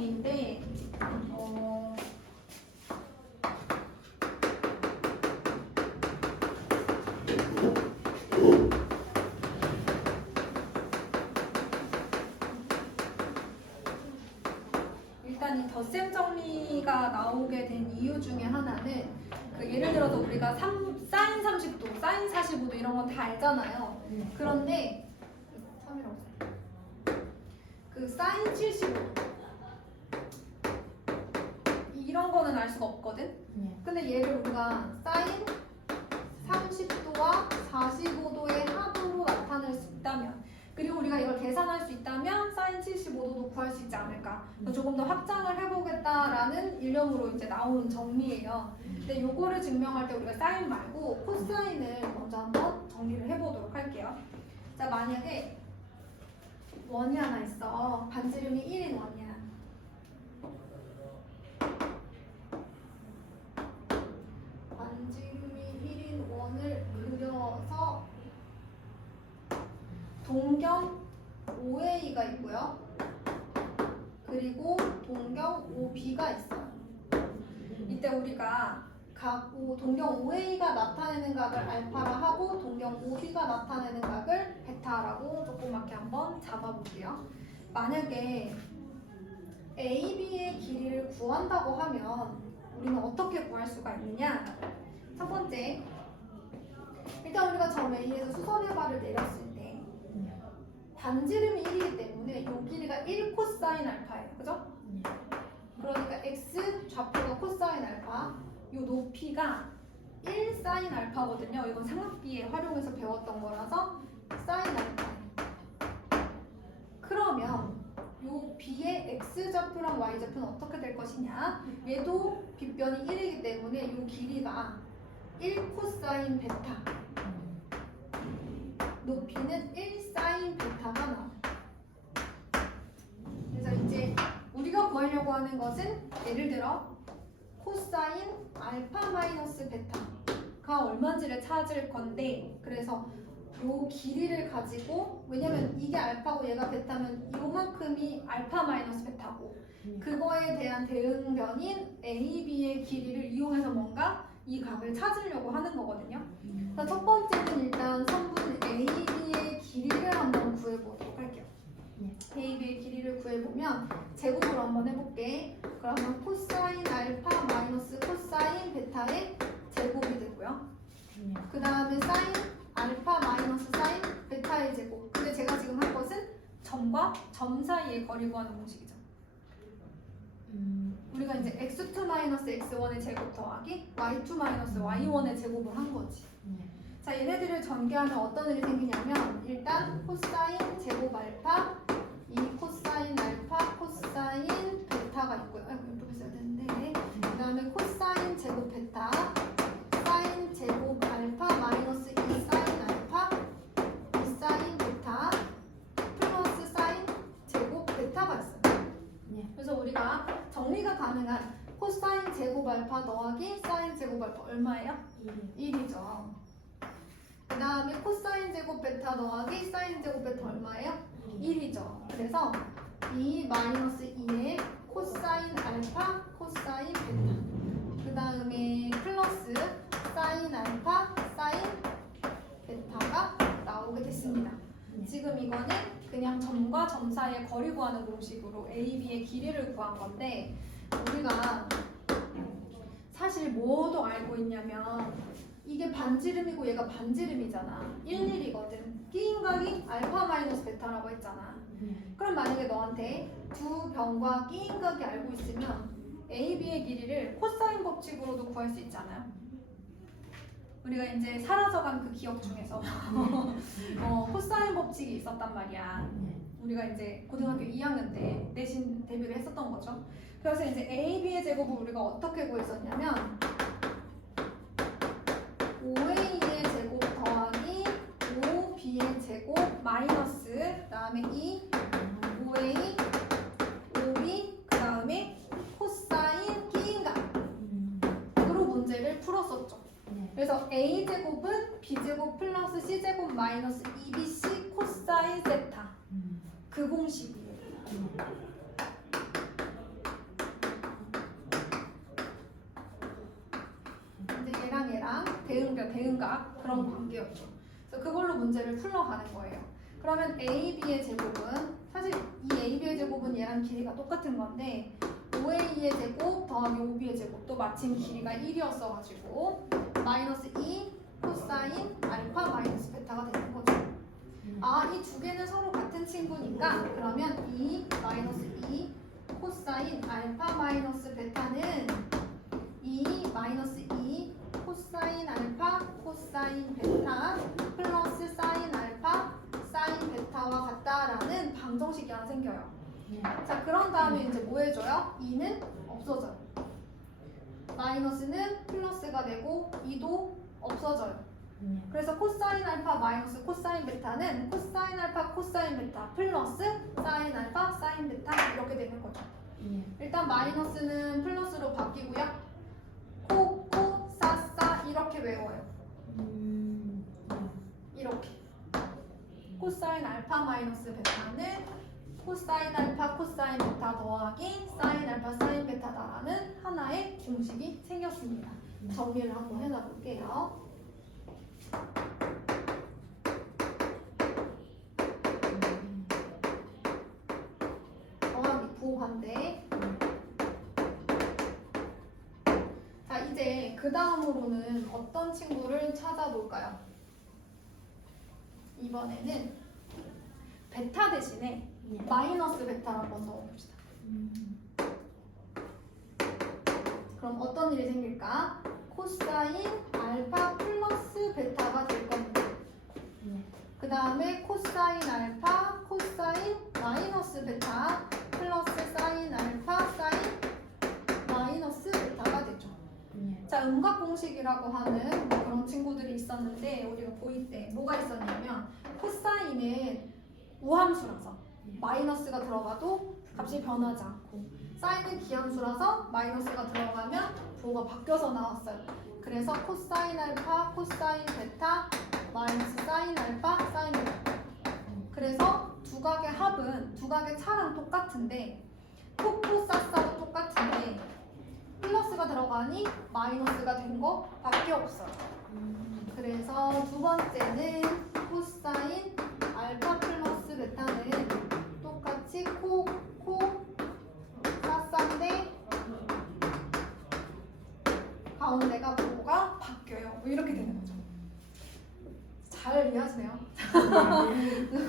정리인데 일단 이 덧셈 정리가 나오게 된 이유 중에 하나는 예를 들어서 우리가 사인 30도, 사인 45도 이런 건 다 알잖아요. 그런데 3이라고 그 사인 75도 이런 거는 알 수가 없거든. 근데 얘를 우리가 사인 30도와 45도의 합으로 나타낼 수 있다면, 그리고 우리가 이걸 계산할 수 있다면 사인 75도도 구할 수 있지 않을까. 조금 더 확장을 해보겠다라는 일념으로 이제 나온 정리예요. 근데 요거를 증명할 때 우리가 사인 말고 코사인을 먼저 한번 정리를 해보도록 할게요. 자, 만약에 원이 하나 있어. 반지름이 1인 원이야. 반지름이 1인 원을 그려서 동경 OA가 있고요. 그리고 동경 OB가 있어요. 이때 우리가 각 동경 OA가 나타내는 각을 알파라 하고 동경 OB가 나타내는 각을 베타라고 조그맣게 한번 잡아볼게요. 만약에 AB의 길이를 구한다고 하면 우리는 어떻게 구할 수가 있느냐? 첫 번째, 일단 우리가 점 A에서 수선해바를 내렸을 때 반지름이 1이기 때문에 이 길이가 1 코사인 알파예요. 그죠? 그러니까 x 좌표가 코사인 알파, 이 높이가 1 사인 알파거든요. 이건 삼각비에 활용해서 배웠던 거라서 사인 알파. 그러면 이 b의 x 좌표랑 y 좌표는 어떻게 될 것이냐? 얘도 빗변이 1이기 때문에 이 길이가 1 코사인 베타, 높이는 1 사인 베타가 나와요. 그래서 이제 우리가 구하려고 하는 것은 예를 들어 코사인 알파 마이너스 베타가 얼마인지를 찾을 건데, 그래서 요 길이를 가지고, 왜냐면 이게 알파고 얘가 베타면 요만큼이 알파 마이너스 베타고, 그거에 대한 대응변인 AB의 길이를 이용해서 뭔가 이 각을 찾으려고 하는 거거든요. 그래서 첫 번째는 일단 선분 AB의 길이를 한번 구해보도록 할게요. AB의 길이를 구해보면 제곱으로 한번 해볼게. 그러면 코사인 알파 마이너스 코사인 베타의 제곱이 되고요. 그 다음에 사인 알파 마이너스 사인 베타의 제곱. 근데 제가 지금 할 것은 점과 점 사이의 거리 구하는 공식이죠. 우리가 이제 x2 마이너스 x1의 제곱 더하기 y2 마이너스 y1의 제곱을 한 거지. 자, 얘네들을 전개하면 어떤 일이 생기냐면, 일단 코사인 제곱 알파, 이 코사인 알파, 코사인 베타가 있고요. 이렇게 써야 되는데, 그 다음에 코사인 제곱 베타, 사인 제곱 알파 마이너스 2 사인 알파, 2 사인 베타, 플러스 사인 제곱 베타가 있어요. 그래서 우리가 정리가 가능한 코사인 제곱 알파 더하기 사인 제곱 알파 얼마예요? 1이죠. 그 다음에 코사인 제곱 베타 더하기 사인 제곱 베타 얼마예요? 1이죠. 그래서 2 마이너스 2의 코사인 알파 코사인 베타, 그 다음에 플러스 사인 알파 사인 베타가 나오게 됐습니다. 지금 이거는 그냥 점과 점 사이의 거리 구하는 공식으로 AB의 길이를 구한 건데, 우리가 사실 뭐도 알고 있냐면 이게 반지름이고 얘가 반지름이잖아. 1,1이거든. 끼인 각이 알파 마이너스 베타라고 했잖아. 그럼 만약에 너한테 두 변과 끼인 각이 알고 있으면 AB의 길이를 코사인 법칙으로도 구할 수 있잖아요. 우리가 이제 사라져간 그 기억 중에서 코사인 법칙이 있었단 말이야. 우리가 이제 고등학교 2학년 때 내신 대비를 했었던 거죠. 그래서 이제 AB의 제곱을 우리가 어떻게 구했었냐면 5A의 제곱 더하기 5B의 제곱 마이너스 그 다음에 2 5A 5B 그 다음에 코사인 끼인각으로 문제를 풀었었죠. 그래서 A제곱은 B제곱 플러스 C제곱 마이너스 2BC 코사인 세타, 그 공식이에요. 윤곽 그런 관계였죠. 그래서 그걸로 문제를 풀러가는 거예요. 그러면 AB의 제곱은 사실 이 AB의 제곱은 얘랑 길이가 똑같은 건데 5A의 제곱 더하기 5B의 제곱도 마침 길이가 1이었어가지고 마이너스 2 코사인 알파 마이너스 베타가 되는 거죠. 아, 이 두 개는 서로 같은 친구니까 그러면 2 마이너스 2 코사인 알파 마이너스 베타는 2 마이너스 2 코사인 알파 코사인 베타 플러스 사인 알파 사인 베타와 같다라는 방정식이 하나 생겨요. 자, 그런 다음에 이제 뭐 해줘요? 2는 없어져요. 마이너스는 플러스가 되고 2도 없어져요. 그래서 코사인 알파 마이너스 코사인 베타는 코사인 알파 코사인 베타 플러스 사인 알파 사인 베타 이렇게 되는 거죠. 일단 마이너스는 플러스로 바뀌고요. 코, 사, 사 이렇게 외워요. 이렇게. 코사인 알파 마이너스 베타는 코사인 알파 코사인 베타 더하기 사인 알파 사인 베타다라는 하나의 공식이 생겼습니다. 정리를 한번 해놔 볼게요. 더하기 부호반대. 자, 이제 그 다음으로는 어떤 친구를 찾아볼까요? 이번에는 베타 대신에 마이너스 베타를 한번 넣어봅시다. 그럼 어떤 일이 생길까? 코사인 알파 플러스 베타가 될 겁니다. 그 다음에 코사인 알파 코사인 마이너스 베타 플러스 사인 알파 사인 마이너스 베타가 되죠. 자, 음각공식이라고 하는 그런 친구들이 있었는데 우리가 고2 때 뭐가 있었냐면 코사인은 우함수라서 마이너스가 들어가도 값이 변하지 않고 사인은 기함수라서 마이너스가 들어가면 부호가 바뀌어서 나왔어요. 그래서 코사인 알파 코사인 베타 마이너스 사인 알파 사인 베타. 그래서 두 각의 합은 두 각의 차랑 똑같은데 코코사사도 똑같은데 플러스가 들어가니 마이너스가 된 거 밖에 없어요. 그래서 두 번째는 코사인 알파 플러스 베타는 똑같이 사사인데 가운데가 부호가 바뀌어요. 뭐 이렇게 되는 거죠. 잘 이해하시네요.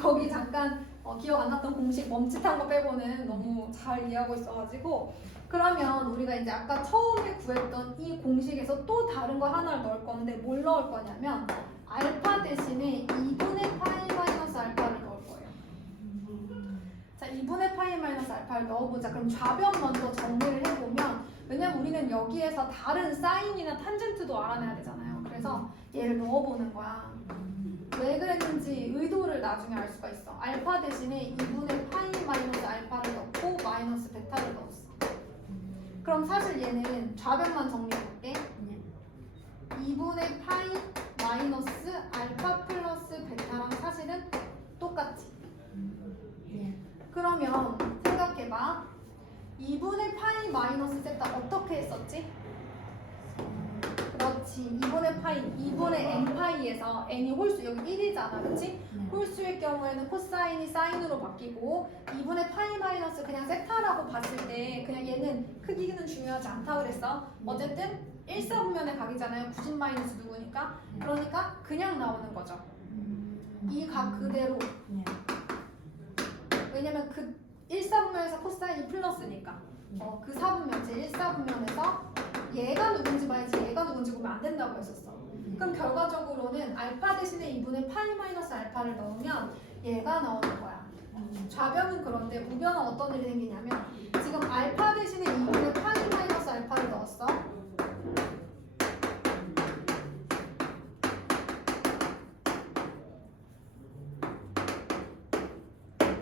거기 잠깐 기억 안 났던 공식 멈칫한 거 빼고는 너무 잘 이해하고 있어가지고 그러면 우리가 이제 아까 처음에 구했던 이 공식에서 또 다른 거 하나를 넣을 건데 뭘 넣을 거냐면 알파 대신에 2분의 파이 마이너스 알파를 넣을 거예요. 자, 2분의 파이 마이너스 알파를 넣어보자. 그럼 좌변 먼저 정리를 해보면 왜냐면 우리는 여기에서 다른 사인이나 탄젠트도 알아내야 되잖아요. 그래서 얘를 넣어보는 거야. 왜 그랬는지 의도를 나중에 알 수가 있어. 알파 대신에 2분의 파이 마이너스 알파를 넣고 마이너스 베타를 넣었어. 그럼 사실 얘는 좌변만 정리해볼게. 2분의 파이 마이너스 알파 플러스 베타랑 사실은 똑같지. 그러면 생각해봐. 2분의 파이 마이너스 세타 어떻게 했었지? 그렇지. 2분의 파이, 2분의 n파이에서 n이 홀수, 여기 1이잖아. 그치? 홀수일 경우에는 코사인이 사인으로 바뀌고 2분의 파이 마이너스 그냥 세타라고 봤을 때 그냥 얘는 크기는 중요하지 않다 그랬어. 어쨌든 1사분면의 각이잖아요. 90 마이너스 누구니까? 그러니까 그냥 나오는 거죠. 이 각 그대로. 왜냐면 그 1사분면에서 코사인이 플러스니까. 그 사분면, 제1사분면에서 얘가 누군지 봐야지 얘가 누군지 보면 안 된다고 했었어. 그럼 결과적으로는 알파 대신에 2분의 파이 마이너스 알파를 넣으면 얘가 나오는 거야. 좌변은 그런데 우변은 어떤 일이 생기냐면 지금 알파 대신에 2분의 파이 마이너스 알파를 넣었어.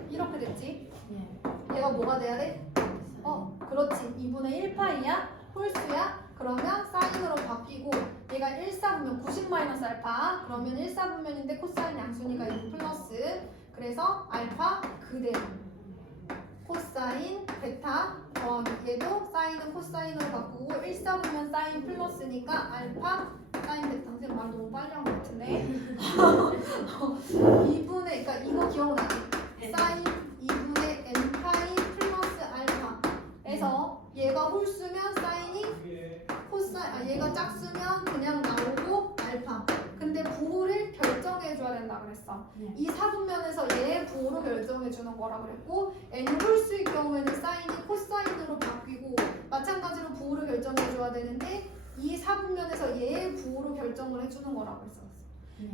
이렇게 됐지? 얘가 뭐가 돼야 돼? 그렇지. 2분의 1파이야? 홀수야? 그러면 사인으로 바뀌고 얘가 1사분면 90 마이너스 알파 그러면 1사분면인데 코사인 양순이가 1 플러스 그래서 알파 그대로 코사인 베타 더하기 얘도 사인은 코사인으로 바꾸고 1사분면 사인 플러스니까 알파 사인 베타. 선생님 말 너무 빨리 한 것 같은데. 2분의 그러니까 이거 기억나지? 사인 2분의 n 파이 플러스 알파에서 얘가 홀수면 사인이 코사인 얘가 짝수면 그냥 나오고 알파. 근데 부호를 결정해 줘야 된다 그랬어. 이 사분면에서 얘의 부호로 결정해 주는 거라 그랬고 n 홀수일 경우에는 사인이 코사인으로 바뀌고 마찬가지로 부호를 결정해 줘야 되는데 이 사분면에서 얘의 부호로 결정을 해주는 거라고 했었어.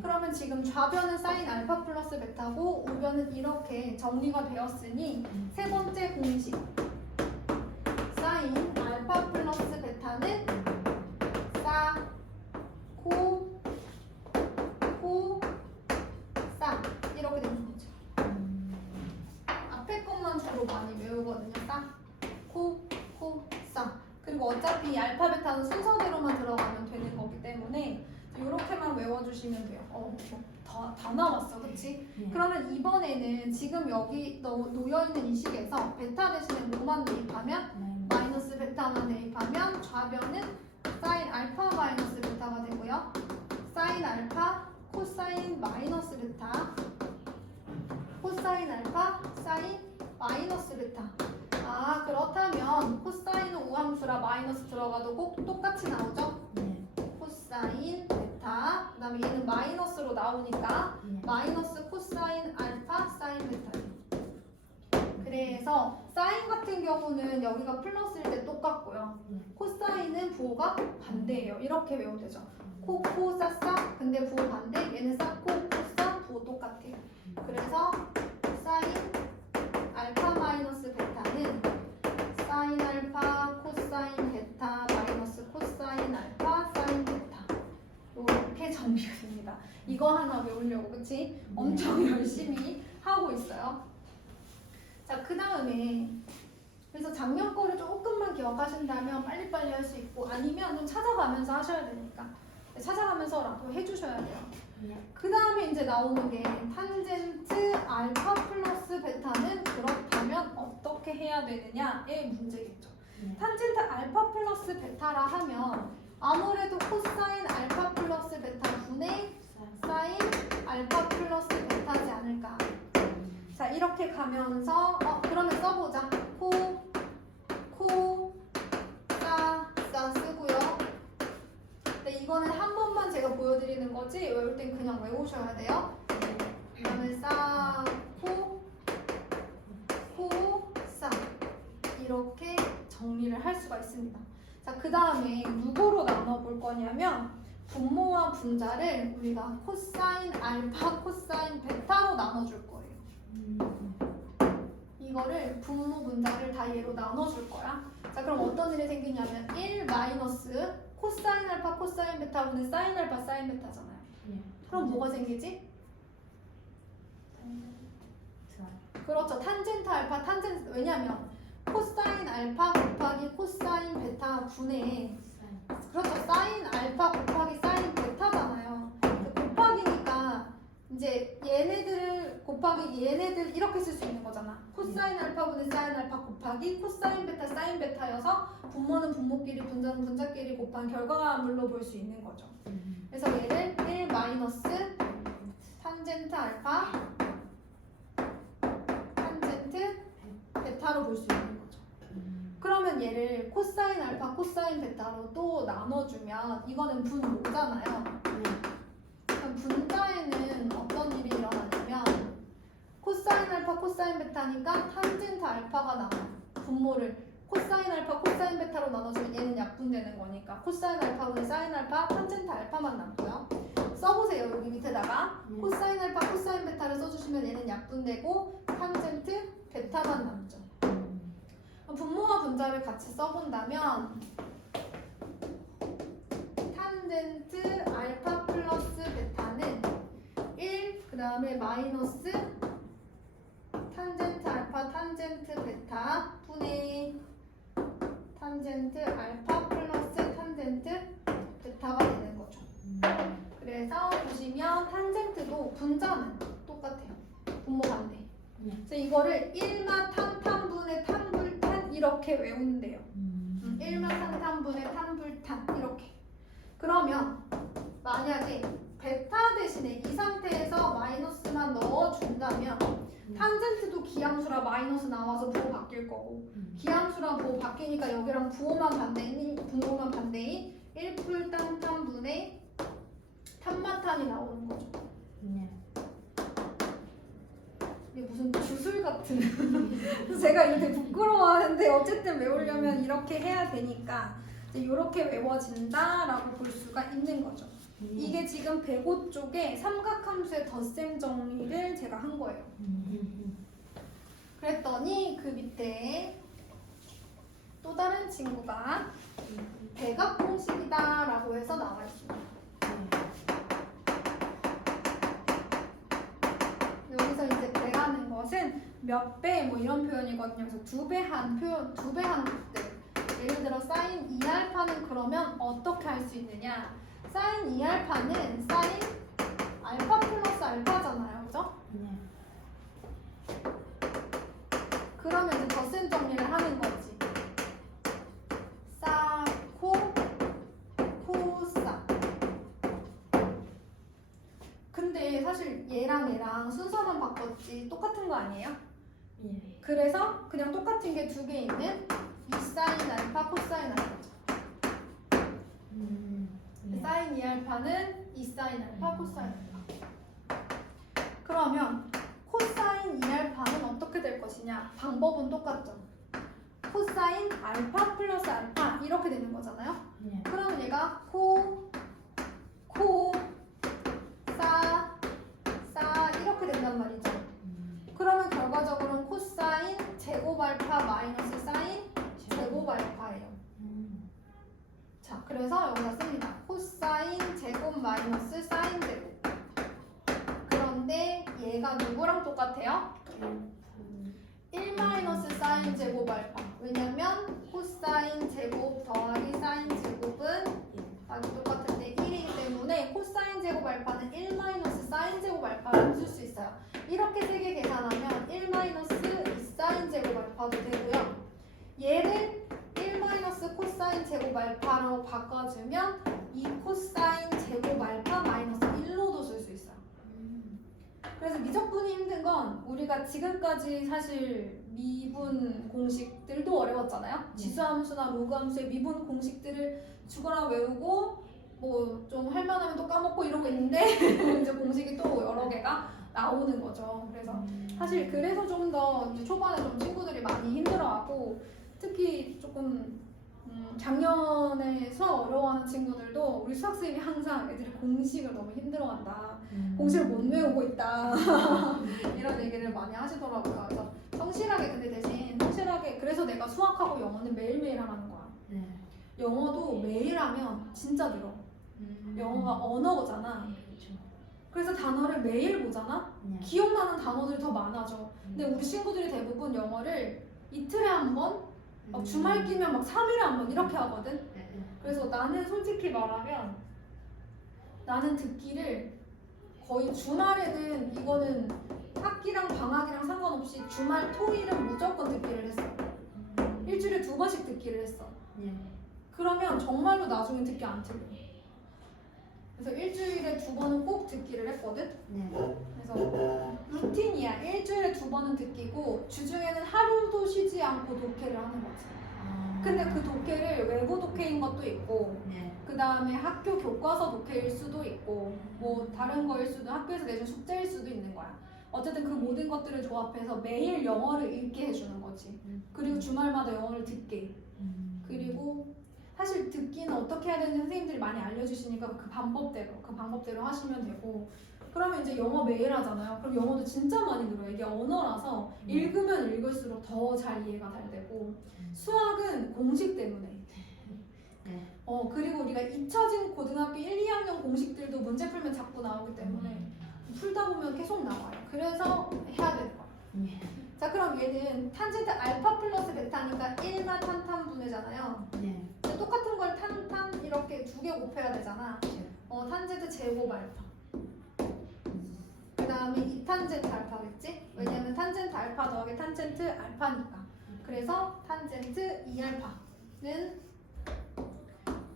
그러면 지금 좌변은 사인 알파 플러스 베타고 우변은 이렇게 정리가 되었으니 세 번째 공식 사인 알파 플러스 베타는 사, 코, 사 이렇게 되는 거죠. 앞에 것만 주로 많이 외우거든요. 사, 코, 사. 그리고 어차피 알파 베타는 순서대로만 들어가면 되는 거기 때문에 이렇게만 외워주시면 돼요. 다 나왔어, 그치? 그러면 이번에는 지금 여기 놓여있는 이 식에서 베타 대신에 뭐만 대입하면? 마이너스 베타만 대입하면 좌변은 사인 알파 마이너스 베타가 되고요. 사인 알파 코사인 마이너스 베타, 코사인 알파 사인 마이너스 베타. 아, 그렇다면 코사인은 우함수라 마이너스 들어가도 꼭 똑같이 나오죠? 코사인 베타. 그 다음에 얘는 마이너스로 나오니까 마이너스 코사인 알파 사인 베타. 그래서 사인 같은 경우는 여기가 플러스일 때 똑같고요. 코사인은 부호가 반대예요. 이렇게 외우면 되죠. 코, 사, 사. 근데 부호 반대. 얘는 사, 코, 사. 부호 똑같아요. 그래서 사인 알파 마이너스 베타는 사인 알파 코사인 베타 마이너스 코사인 알파 사인 베타. 이렇게 정리가 됩니다. 이거 하나 외우려고, 그치? 엄청 열심히 하고 있어요. 자, 그 다음에 그래서 작년 거를 조금만 기억하신다면 빨리빨리 할 수 있고 아니면 좀 찾아가면서 하셔야 되니까 찾아가면서라도 해주셔야 돼요. 그 다음에 이제 나오는 게 탄젠트 알파 플러스 베타는 그렇다면 어떻게 해야 되느냐의 문제겠죠. 탄젠트 알파 플러스 베타라 하면 아무래도 코사인 알파 플러스 베타 분의 사인 알파 플러스 베타지 않을까. 자, 이렇게 가면서 그러면 써보자. 사 쓰고요. 근데 이거는 한 번만 제가 보여드리는 거지 외울 땐 그냥 외우셔야 돼요. 그다음에 사, 사 이렇게 정리를 할 수가 있습니다. 자, 그 다음에 누구로 나눠볼 거냐면 분모와 분자를 우리가 코사인 알파, 코사인 베타로 나눠줄 거예요. 이거를 분모 분자를 다 얘로 나눠줄 거야. 자, 그럼 어떤 일이 생기냐면 1 마이너스 코사인 알파 코사인 베타분의 사인 알파 사인 베타잖아요. 그럼 뭐가 생기지? 그렇죠. 탄젠트 알파 탄젠트. 왜냐면 코사인 알파 곱하기 코사인 베타 분의 그렇죠. 사인 알파 곱하기 사인 베타잖아요. 곱하기니까 이제 얘네들을 곱하기 얘네들 이렇게 쓸 수 있는 거잖아. 코사인 알파분의 사인 알파 곱하기 코사인 베타 사인 베타여서 분모는 분모끼리 분자는 분자끼리 곱한 결과물로 볼 수 있는 거죠. 그래서 얘를 1 마이너스 탄젠트 알파 탄젠트 베타로 볼 수 있는 거죠. 그러면 얘를 코사인 알파 코사인 베타로 또 나눠주면 이거는 분모잖아요. 그럼 분자에는 어떤 일이 일어나냐면 코사인 알파 코사인 베타니까 탄젠트 알파가 나와요. 분모를 코사인 알파 코사인 베타로 나눠주면 얘는 약분되는 거니까 코사인 알파분의 사인 알파 탄젠트 알파만 남고요. 써보세요. 여기 밑에다가 코사인 알파 코사인 베타를 써주시면 얘는 약분되고 탄젠트 베타만 남죠. 분모와 분자를 같이 써본다면 탄젠트 알파 플러스 베타는 1, 그 다음에 마이너스 탄젠트 알파 탄젠트 베타 분의 탄젠트 알파 플러스 탄젠트 베타가 되는 거죠. 그래서 보시면 탄젠트도 분자는 똑같아요. 분모 반대. 그래서 이거를 1마 탄탄분의 탄불탄 이렇게 외운대요. 1마 탄탄분의 탄불탄 이렇게. 그러면 만약에 베타 대신에 이 상태에서 마이너스만 넣어준다면 탄젠트도 기함수라 마이너스 나와서 부호 바뀔 거고 기함수랑 부호 바뀌니까 여기랑 부호만 반대인 1풀 탄탄분의 탄마탄이 나오는 거죠. 이게 무슨 주술 같은 그래서 제가 이렇게 부끄러워하는데 어쨌든 외우려면 이렇게 해야 되니까 이제 이렇게 외워진다라고 볼 수가 있는 거죠. 이게 지금 105 쪽에 삼각함수의 덧셈 정리를 제가 한 거예요. 그랬더니 그 밑에 또 다른 친구가 대각 공식이다라고 해서 나와 있습니다. 여기서 이제 대라는 것은 몇 배 뭐 이런 표현이거든요. 그래서 두 배 한 것들. 예를 들어 사인 2알파는 그러면 어떻게 할 수 있느냐? 사인 2알파는 사인 알파 플러스 알파잖아요. 그죠? 그러면 이제 덧셈 정리를 하는 거지. 사, 코, 코사. 근데 사실 얘랑 순서만 바꿨지 똑같은 거 아니에요? 그래서 그냥 똑같은 게 두 개 있는 이 사인 알파, 코사인 알파죠. 사인 2알파는 이 사인 알파, 코사인 알파. 그러면 코사인 2알파는 어떻게 될 것이냐? 방법은 똑같죠. 코사인 알파 플러스 알파 이렇게 되는 거잖아요. 그러면 얘가 사 이렇게 된단 말이죠. 그러면 결과적으로는 코사인 제곱 알파 마이너스 사인 제곱 알파예요. 자, 그래서 여기다 씁니다. 코사인 제곱 마이너스 사인 제곱. 그런데 얘가 누구랑 똑같아요? 1 마이너스 사인 제곱 알파. 왜냐면 코사인 제곱 더하기 사인 제곱은 답이 똑같은데 1이기 때문에 코사인 제곱 알파는 1 마이너스 사인 제곱 알파를 쓸 수 있어요. 이렇게 세 개 계산하면 1 마이너스 2 사인 제곱 알파도 되고요. 얘를 1 마이너스 코사인 제곱 알파로 바꿔주면 2 코사인 제곱 알파 마이너스 1로도 쓸 수 있어요. 그래서 미적분이 힘든 건 우리가 지금까지 사실 미분 공식들도 어려웠잖아요. 지수함수나 로그함수의 미분 공식들을 죽어라 외우고 뭐 좀 할만하면 또 까먹고 이러고 있는데 이제 공식이 또 여러 개가 나오는 거죠. 그래서 사실 그래서 좀 더 초반에 좀 친구들이 많이 힘들어하고 특히 조금 작년에 수학 어려워하는 친구들도 우리 수학 선생님이 항상 애들이 공식을 너무 힘들어한다. 공식을 못 외우고 있다. 이런 얘기를 많이 하시더라고요. 그래서 성실하게 근데 대신 성실하게 그래서 내가 수학하고 영어는 매일매일 하라는 거야. 영어도 매일 하면 진짜 늘어. 영어가 언어잖아. 그래서 단어를 매일 보잖아. 기억나는 단어들이 더 많아져. 근데 우리 친구들이 대부분 영어를 이틀에 한 번, 막 주말 끼면 막 3일에 한 번 이렇게 하거든. 그래서 나는 솔직히 말하면 나는 듣기를 거의 주말에는 이거는 학기랑 방학이랑 상관없이 주말 토일은 무조건 듣기를 했어. 일주일에 2번씩 듣기를 했어. 그러면 정말로 나중에 듣기 안 틀려. 그래서 일주일에 2번은 꼭 듣기를 했거든. 그래서 루틴이야. 일주일에 2번은 듣기고 주중에는 하루도 쉬지 않고 독해를 하는 거지. 근데 그 독해를 외부 독해인 것도 있고 그 다음에 학교 교과서 독해일 수도 있고 뭐 다른 거일 수도 학교에서 내준 숙제일 수도 있는 거야. 어쨌든 그 모든 것들을 조합해서 매일 영어를 읽게 해주는 거지. 그리고 주말마다 영어를 듣게. 그리고 사실 듣기는 어떻게 해야 되는지 선생님들이 많이 알려주시니까 그 방법대로 하시면 되고 그러면 이제 영어 매일 하잖아요. 그럼 영어도 진짜 많이 늘어요. 이게 언어라서 읽으면 읽을수록 더 잘 이해가 잘 되고 수학은 공식 때문에 그리고 우리가 잊혀진 고등학교 1, 2학년 공식들도 문제 풀면 자꾸 나오기 때문에 풀다 보면 계속 나와요. 그래서 해야 되는 거야. 자, 그럼 얘는 탄젠트 알파 플러스 베타니까 1만 탄탄분해잖아요. 똑같은 걸 탄탄 이렇게 2개 곱해야 되잖아. 탄젠트 제곱 알파. 그 다음에 2탄젠트 알파겠지? 왜냐면 탄젠트 알파 더하기 탄젠트 알파니까. 그래서 탄젠트 2알파는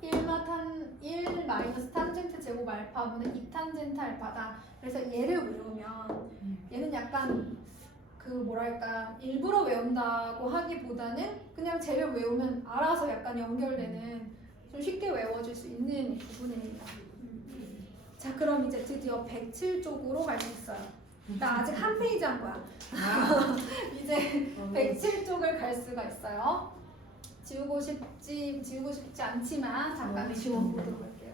1 시그마 탄1 마이너스 탄젠트 제곱 알파분의 2탄젠트 알파다. 그래서 얘를 외우면 얘는 약간 그 뭐랄까 일부러 외운다고 하기보다는 그냥 쟤를 외우면 알아서 약간 연결되는 좀 쉽게 외워질 수 있는 부분입니다. 자, 그럼 이제 드디어 107쪽으로 갈 수 있어요. 나 아직 한 페이지 한 거야. 이제 107쪽을 갈 수가 있어요. 지우고 싶지 않지만 잠깐 지워보도록 할게요.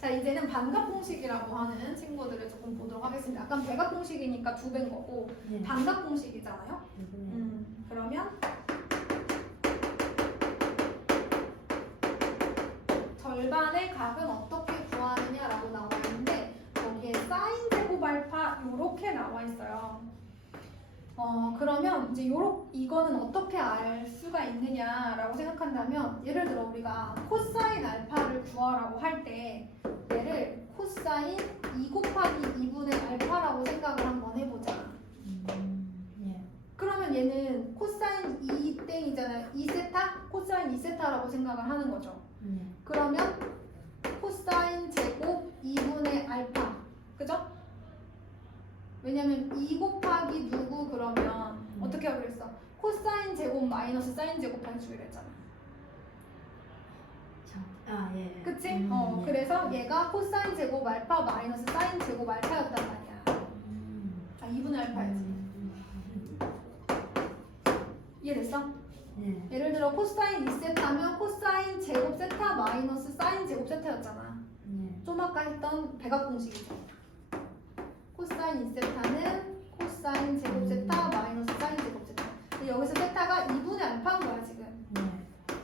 자, 이제는 반갑공식이라고 하는 친구들을 조금 보도록 하겠습니다. 약간 백악공식이니까 2배인 거고 네. 반갑공식이잖아요. 그러면 절반의 각은 어떻게 구하느냐라고 나와 있는데 거기에 사인 제곱 알파 이렇게 나와 있어요. 그러면 이제 이거는 어떻게 알 수가 있느냐라고 생각한다면 예를 들어 우리가 코사인 알파를 구하라고 할 때 얘를 코사인 2 곱하기 2분의 알파라고 생각을 한번 해보자. 예. 그러면 얘는 코사인 2땡이잖아요. 2세타? 코사인 2세타라고 생각을 하는 거죠. 그러면 코사인 제곱 2분의 알파. 그죠? 왜냐면 2 곱하기 누구 그러면 어떻게 하기로 했어? 코사인 제곱 마이너스 사인 제곱 해주기로 했잖아. 예. 그치? 예. 그래서 얘가 코사인 제곱 알파 마이너스 사인 제곱 알파였단 말이야. 2분의 알파야지. 이해됐어? 네. 예를 들어 코사인 2세타면 코사인 제곱 세타 마이너스 사인 제곱 세타였잖아. 좀 아까 했던 백악공식이죠. 코사인 2세타는 코사인 제곱 세타 마이너스 사인 제곱 세타. 근데 여기서 세타가 2분의 알파인 거야 지금.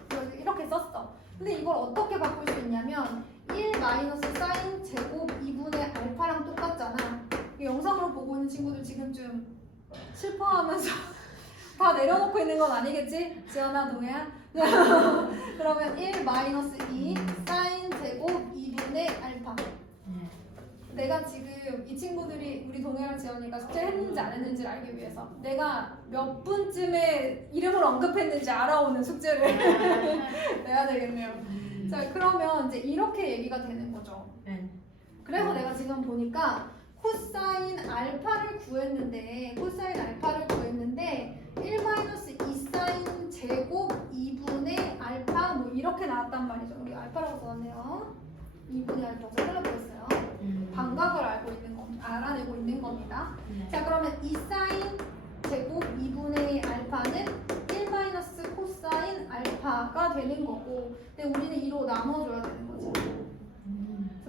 그래서 이렇게 썼어. 근데 이걸 어떻게 바꿀 수 있냐면 1 마이너스 사인 제곱 2분의 알파랑 똑같잖아. 이 영상으로 보고 있는 친구들 지금 좀 슬퍼하면서 다 내려놓고 있는 건 아니겠지? 지연아, 동해야? 그러면 1 마이너스 2 사인 제곱 2분의 알파. 내가 지금 이 친구들이 우리 동해랑 지연이가 숙제 했는지 안 했는지를 알기 위해서 내가 몇 분쯤에 이름을 언급했는지 알아오는 숙제를 내야 되겠네요. 자, 그러면 이제 이렇게 얘기가 되는 거죠. 그래서 내가 지금 보니까 코사인 알파를 구했는데 1 마이너스 2 사인 제곱 2분의 알파 뭐 이렇게 나왔단 말이죠. 여기 알파라고 써놨네요. 2분의 알파고 잘라버렸어요. 반각을 알아내고 있는 겁니다. 자, 그러면 2 사인 제곱 2분의 알파는 1 마이너스 코사인 알파가 되는 거고, 근데 우리는 2로 나눠줘야 되는 거죠.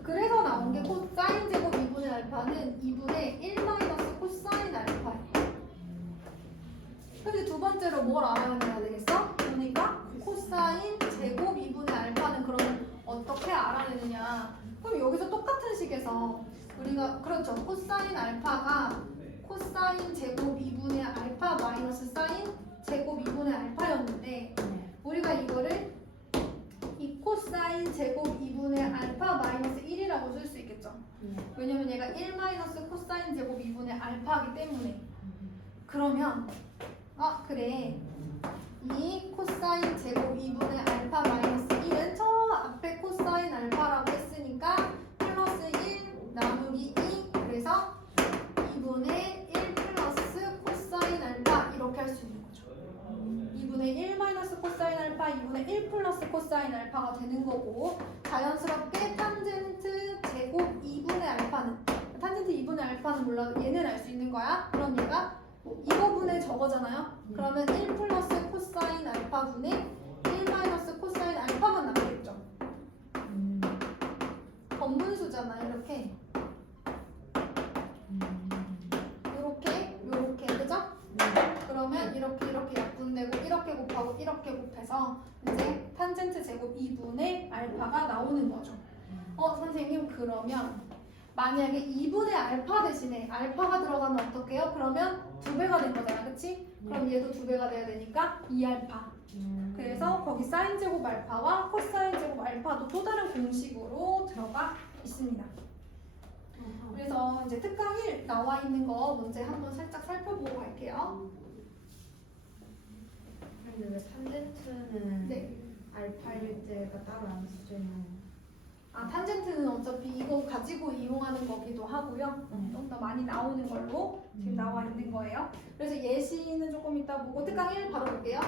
그래서 나온 게 코사인 제곱 2분의 알파는 2분의 1 마이너스 코사인 알파예요. 근데 두 번째로 뭘 알아내야 되겠어? 그러니까 코사인 제곱 2분의 알파는 그러면 어떻게 알아내느냐? 그럼 여기서 똑같은 식에서 우리가 그렇죠. 코사인 알파가 코사인 제곱 2분의 알파 마이너스 사인 제곱 2분의 알파였는데 우리가 이거를 이 코사인 제곱 2분의 알파 마이너스 1이라고 쓸 수 있겠죠. 왜냐면 얘가 1 마이너스 코사인 제곱 2분의 알파이기 때문에. 그러면 그래, 이 코사인 제곱 2분의 알파 마이너스 1은 저 앞에 코사인 알파라고 했으니까 플러스 1 나누기 2, 그래서 2분의 1 플러스 코사인 알파 이렇게 할 수 있는 거죠. 2분의 1 마이너스 코사인 알파 2분의 1 플러스 코사인 알파가 되는 거고, 자연스럽게 탄젠트 제곱 2분의 알파는, 탄젠트 2분의 알파는 몰라도 얘는 알 수 있는 거야. 그럼 얘가 이거분의 저거잖아요. 그러면 1 플러스 코사인 알파 분의 1 마이너스 코사인 알파만 남겠죠. 번분수잖아. 이렇게 그죠? 그러면 이렇게 약분되고 이렇게 곱하고 이렇게 곱해서 이제 탄젠트 제곱 2분의 알파가 나오는 거죠. 선생님, 그러면 만약에 2분의 알파 대신에 알파가 들어가면 어떡해요? 그러면 2배가 된 거잖아, 그치? 그럼 얘도 2배가 돼야 되니까 2알파. 그래서 거기 사인 제곱 알파와 코사인 제곱 알파도 또 다른 공식으로 들어가 있습니다. 그래서 이제 특강 1 나와 있는 거 문제 한번 살짝 살펴보고 갈게요. 근데 왜 탄젠트는 네. 알파일 때가 따로 안 써져 있나요? 아, 탄젠트는 어차피 이거 가지고 이용하는 거기도 하고요. 좀 더 많이 나오는 걸로 지금 나와 있는 거예요. 그래서 예시는 조금 이따 보고 특강 1 바로 볼게요.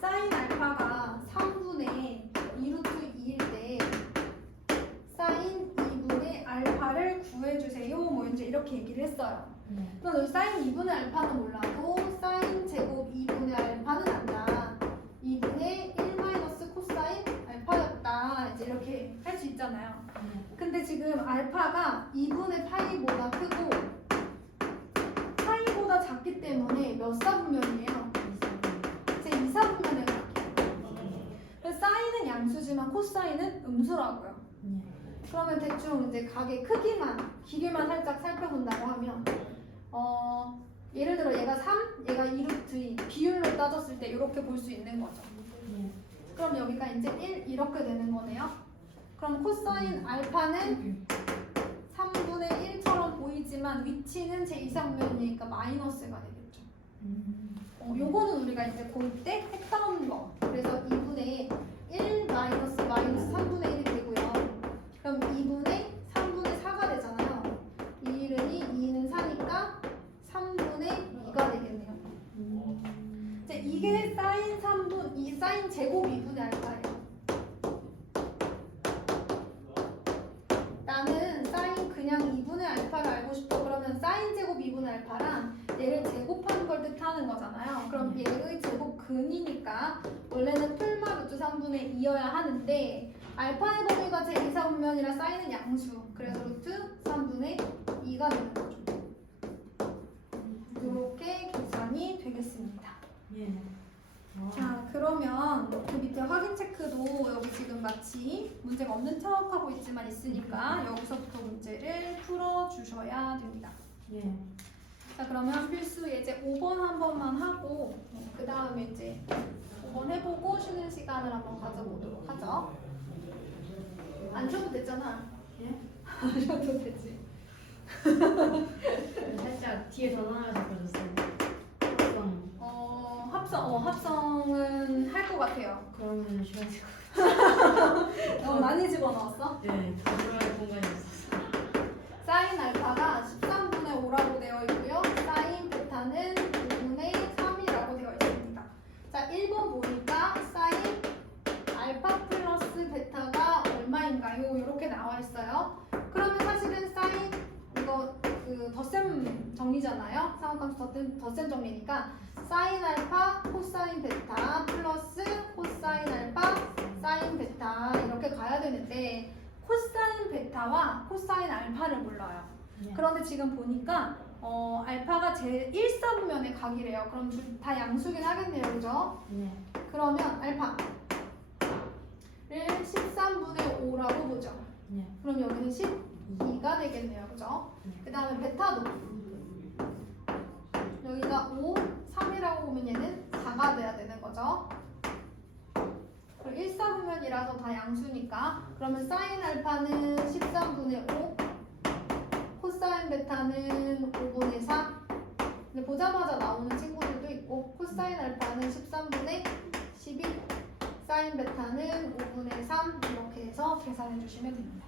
사인 알파가 3분의 2루트 2일 때 사인 2분의 알파를 구해주세요. 뭐 이제 이렇게 얘기를 했어요. 네. 그럼 여기 사인 2분의 알파는 몰라도 사인 제곱 2분의 알파는 안다. 2분의 1 마이너스 코사인 알파였다. 이제 이렇게 할 수 있잖아요. 네. 근데 지금 알파가 2분의 파이보다 크고 파이보다 작기 때문에 몇 사분면이에요? 제 2사분면에 갈게요. 그래서 사인은 양수지만 코사인은 음수라고요. 네. 그러면 대충 이제 각의 크기만, 길이만 살짝 살펴본다고 하면 예를 들어 얘가 3, 얘가 2루트 2 비율로 따졌을 때 이렇게 볼 수 있는 거죠. 네. 그럼 여기가 이제 1 이렇게 되는 거네요. 그럼 코사인 알파는 3분의 1처럼 보이지만 위치는 제2상면이니까 마이너스가 되겠죠. 요거는 우리가 이제 볼 때 했던 거. 그래서 2분의 1 마이너스 3분의 1이 되고요. 그럼 2분의 3분의 4가 되잖아요. 1은 2, 2는 4니까 3분의 2가 되겠네요. 이제 이게 사인 3분, 이 사인 제곱 2분의 알파예요. 나는 사인 그냥 2분의 알파를 알고 싶어. 그러면 사인 제곱 2분의 알파랑 얘를 제곱하는 걸 뜻하는 거잖아요. 그럼 얘의 제곱 근이니까 원래는 풀마 루트 3분의 2여야 하는데 알파의 범위가 제2사분면이라 사인은 양수. 그래서 루트 3분의 2가 되는 거죠. 이렇게 계산이 되겠습니다. 예. 자, 그러면 그 밑에 확인 체크도 여기 지금 마치 문제가 없는 척하고 있지만 있으니까 여기서부터 문제를 풀어주셔야 됩니다. 예. 자, 그러면 필수 예제 5번 한 번만 하고 그 다음에 이제 5번 해보고 쉬는 시간을 한번 가져보도록 하죠. 안 쉬어도 되잖아. 예? 안 쉬어도 되지. 살짝 뒤에 전화가 잡혀졌어요. 합성은 할 것 같아요. 그러면 시간이 너무 많이 집어넣었어? 네, 다 들어갈 공간이 없었어. 사인 알파가 13분의 5라고 되어 있고요. 사인 베타는 5분의 3이라고 되어 있습니다. 자, 1번 보니까 사인 알파 플러스 베타가 얼마인가요? 이렇게 나와 있어요. 그러면 사실은 사인 이거 그 덧셈 정리잖아요. 상관함수 덧셈 정리니까 사인 알파 코사인 베타 플러스 코사인 알파 사인 베타 이렇게 가야 되는데 코사인 베타와 코사인 알파를 몰라요. 네. 그런데 지금 보니까 알파가 제 1사분면의 각이래요. 그럼 둘 다 양수긴 하겠네요. 그죠? 네. 그러면 알파를 13분의 5라고 보죠. 네. 그럼 여기는 12가 되겠네요. 그죠? 그 다음에 베타도 여기가 5, 3이라고 보면 얘는 4가 돼야 되는 거죠. 그리고 1사분면이라서 다 양수니까 그러면 사인 알파는 13분의 5 코사인 베타는 5분의 4 근데 보자마자 나오는 친구들도 있고 코사인 알파는 13분의 12 사인 베타는 5분의 3 이렇게 해서 계산해 주시면 됩니다.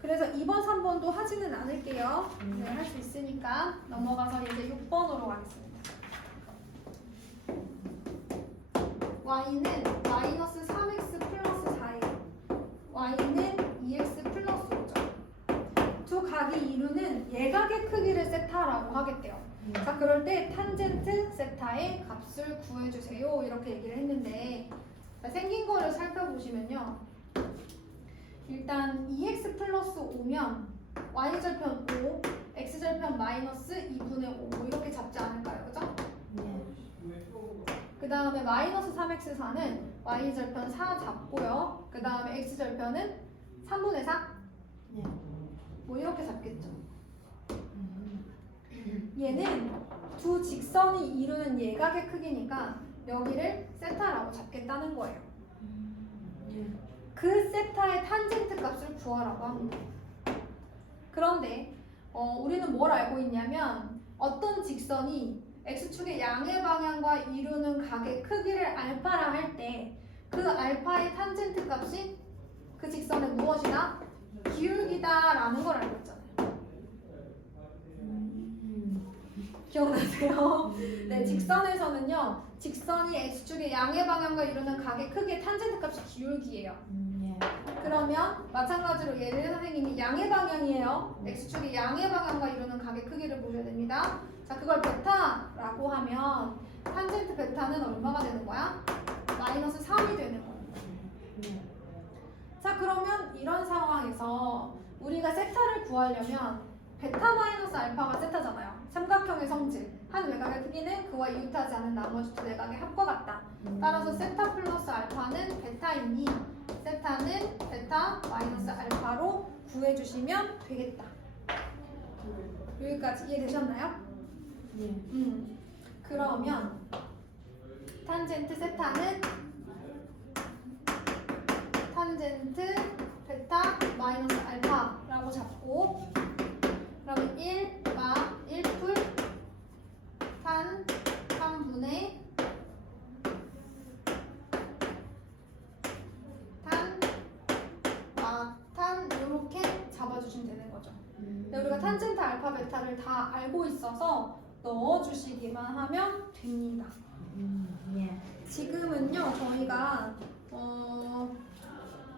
그래서 2번, 3번도 하지는 않을게요. 네, 할 수 있으니까 넘어가서 이제 6번으로 가겠습니다. y는 마이너스 3x 플러스 4예요. y는 2x 플러스 5죠. 두 각이 이루는 예각의 크기를 세타라고 하겠대요. 자, 그럴 때 탄젠트 세타의 값을 구해주세요. 이렇게 얘기를 했는데 자, 생긴 거를 살펴보시면요. 일단 2x 플러스 5면 y절편 5, x절편 마이너스 2분의 5 이렇게 잡지 않을까요? 그죠? 네. 그 다음에 마이너스 3x4는 y절편 4 잡고요. 그 다음에 x절편은 3분의 4? 네. 뭐 이렇게 잡겠죠. 얘는 두 직선이 이루는 예각의 크기니까 여기를 세타라고 잡겠다는 거예요. 네. 그 세타의 탄젠트 값을 구하라고 합니다. 그런데 우리는 뭘 알고 있냐면 어떤 직선이 x축의 양의 방향과 이루는 각의 크기를 알파라 할 때 그 알파의 탄젠트 값이 그 직선의 무엇이다? 기울기다라는 걸 알고 있잖아요. 기억나세요? 네, 직선에서는요. 직선이 x축의 양의 방향과 이루는 각의 크기의 탄젠트 값이 기울기예요. 예. 그러면 마찬가지로 얘를 선생님이 양의 방향이에요. x축의 양의 방향과 이루는 각의 크기를 보셔야 됩니다. 자, 그걸 베타라고 하면 탄젠트 베타는 얼마가 되는 거야? 마이너스 3이 되는 거예요. 예. 자, 그러면 이런 상황에서 우리가 세타를 구하려면 베타 마이너스 알파가 세타잖아요. 삼각형의 성질. 한 외곽의 크기는 그와 이웃하지 않은 나머지 두 외곽의 합과 같다. 따라서 세타 플러스 알파는 베타이니 세타는 베타 마이너스 알파로 구해주시면 되겠다. 여기까지 이해되셨나요? 예. 그러면 탄젠트 세타는 탄젠트 베타 마이너스 알파라고 잡고 그러면 1 마 1풀 탄 3분의 탄 마탄 이렇게 잡아주시면 되는 거죠. 근데 우리가 탄젠트 알파 베타를 다 알고 있어서 넣어주시기만 하면 됩니다. 예. 지금은요 저희가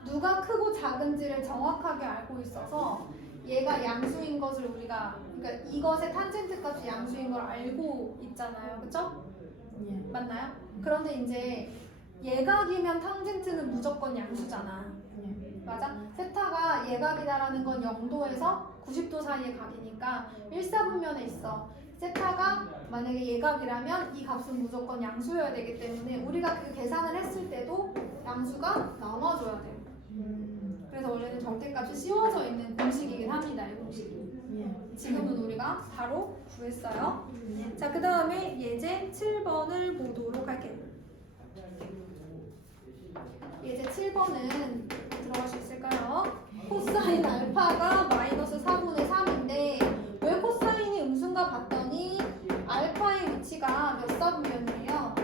누가 크고 작은지를 정확하게 알고 있어서 얘가 양수인 것을 우리가 그러니까 이것의 탄젠트 값이 양수인 걸 알고 있잖아요, 그렇죠? 예. 맞나요? 그런데 이제 예각이면 탄젠트는 무조건 양수잖아. 예. 맞아? 세타가 예각이다라는 건 0도에서 90도 사이의 각이니까 1사분면에 있어. 세타가 만약에 예각이라면 이 값은 무조건 양수여야 되기 때문에 우리가 그 계산을 했을 때도 양수가 나와줘야 돼요. 그래서 원래는 절대값이 씌워져 있는 공식이긴 합니다. 이 공식이. 예. 지금은 우리가 바로 구했어요. 자, 그 다음에 예제 7번을 보도록 할게요. 예제 7번은 들어갈 수 있을까요? 코사인 알파가 마이너스 4분의 3인데 왜 코사인이 음수인가 봤더니 알파의 위치가 몇 사분면이에요?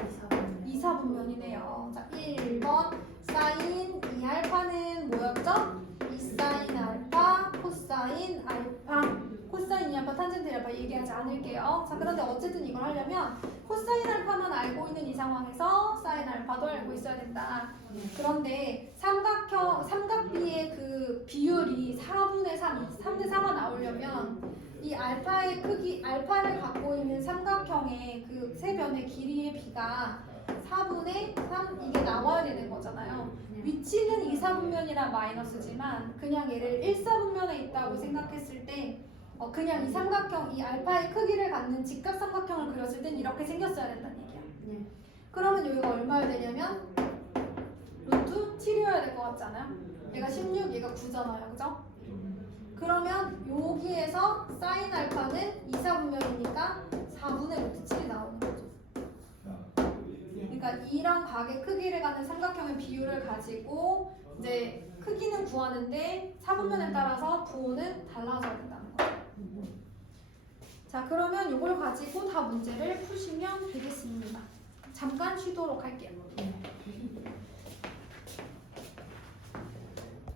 2사분면이네요. 자, 1번 사인 2알파는 뭐였죠? 2사인 알파 코사인 알파 코사인 2알파 탄젠트 알파 얘기하지 않을게요. 자, 그런데 어쨌든 이걸 하려면 코사인 알파만 알고 있는 이 상황에서 사인 알파도 알고 있어야 된다. 그런데 삼각비의 그 비율이 4분의 3, 3대 4가 나오려면 이 알파의 크기, 알파를 갖고 있는 삼각형의 그 세 변의 길이의 비가 4분의 3 이게 나와야 되는 거잖아요. 위치는 2사분면이라 마이너스지만 그냥 얘를 1사분면에 있다고 생각했을 때 그냥 이 삼각형, 이 알파의 크기를 갖는 직각 삼각형을 그렸을 땐 이렇게 생겼어야 된다는 얘기야. 네. 그러면 여기가 얼마야 되냐면 루트 7이어야 될 것 같지 않아요? 얘가 16, 얘가 9잖아요. 그죠? 그러면 여기에서 사인 알파는 2사분면이니까 4분의 루트 7이 나오는 거죠. 그러니까 이런 각의 크기를 갖는 삼각형의 비율을 가지고 이제 크기는 구하는데 4분면에 따라서 부호는 달라져야 된다는 거예요. 자, 그러면 이걸 가지고 다 문제를 푸시면 되겠습니다. 잠깐 쉬도록 할게요.